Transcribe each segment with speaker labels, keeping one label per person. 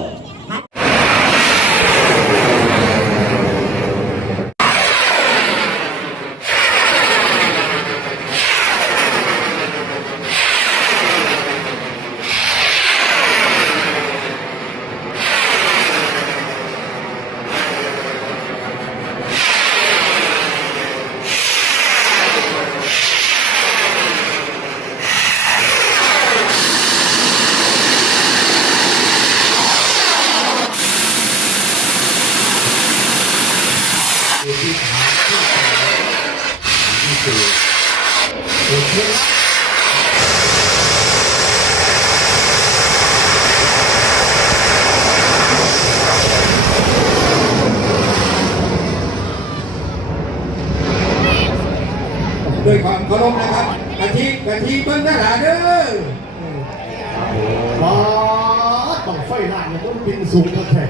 Speaker 1: Go! ด้วยความเคารพนะครับกะทิกะทิเบิ้งทหารเด้อ
Speaker 2: ว้าต้องไฟลานเนี่ยต้องบินสูงแท้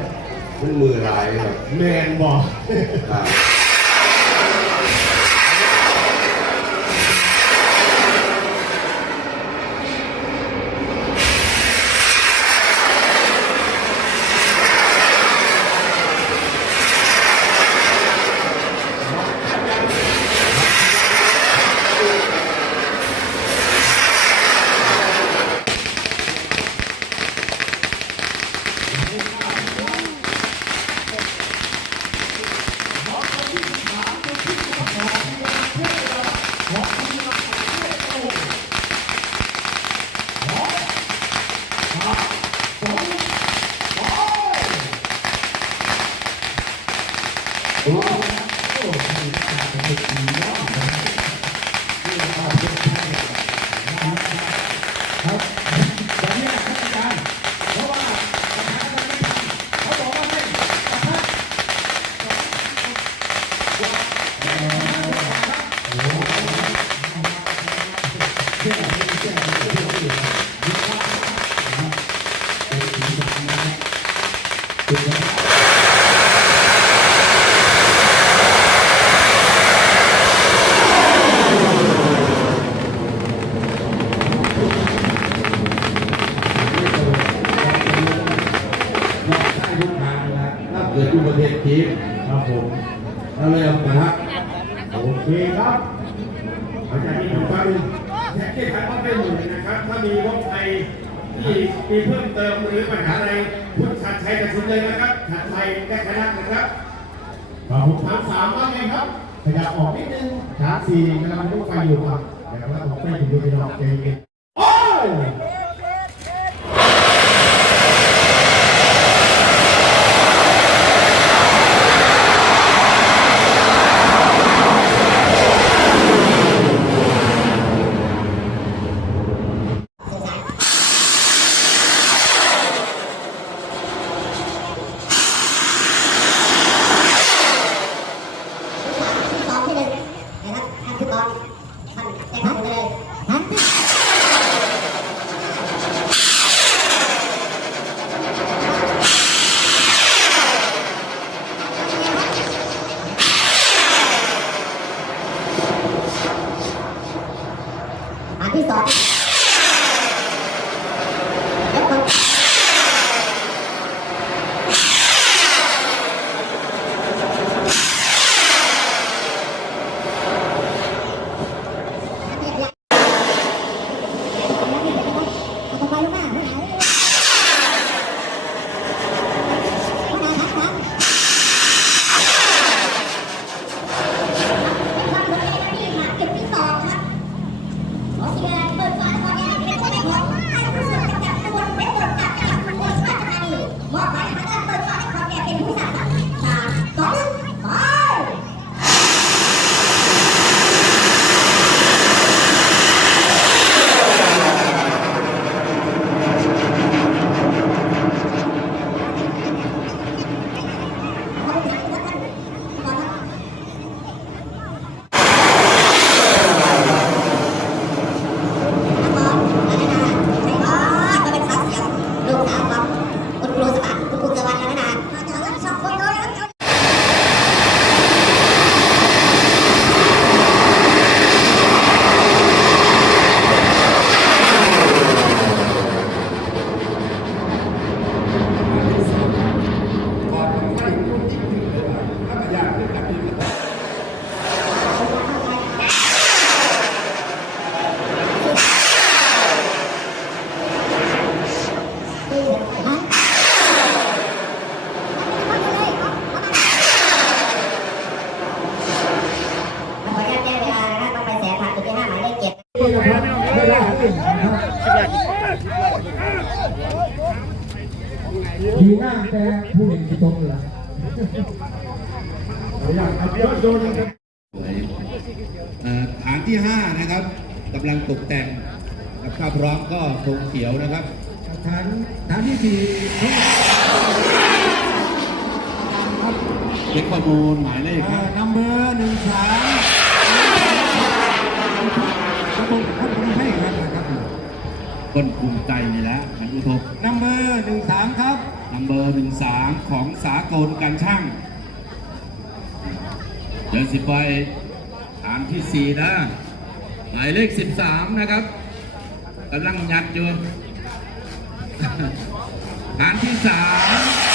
Speaker 3: มันมือลายครับ
Speaker 2: ๆแมนบอก
Speaker 1: よ
Speaker 2: かった。 ผม
Speaker 1: เราเลยเอากระทะ
Speaker 2: โอเคครับอาจารย์นี่ผมฟังแท็กซี่ขายรถได้หมดเลยนะครับ ถ้ามีรถไทยที่มีเพิ่มเติมหรือปัญหาอะไรคุณชัดชัยตัดสินเลยนะครับชัดชัยและคณะนะครับครับผมถามสามว่าไงครับขยับออกนิดนึงถามสี่กำลังลุกไฟอยู่ครับแต่ว่าผมไม่ถึงอยู่ในรอบเกมโอ้
Speaker 4: งที่ตรงเหรอ
Speaker 1: อยากขับ
Speaker 2: รถโดนนะครับ
Speaker 1: เอ่อฐานที่5นะครับ
Speaker 5: กำลังตกแต่งกับข้าวพร้อมก็ธงเขียวนะครับ
Speaker 1: ฐานฐานที่สี่
Speaker 5: เช็คข้อมูลหมายเลขครับ
Speaker 1: นัมเบอร์หนึ่งสามกระปุกท่านคนให้ครับนะครับ
Speaker 5: คนภูมิใจนี่แหละขันอุทก
Speaker 1: นัมเบอร์หนึ่งสามครับ
Speaker 5: นัมเบอร์หนึ่งสามของสากลการช่างเดินสิบไปฐานที่สี่นะหมายเลขสิบสามนะครับกำลังยัดอยู่ฐานที่สาม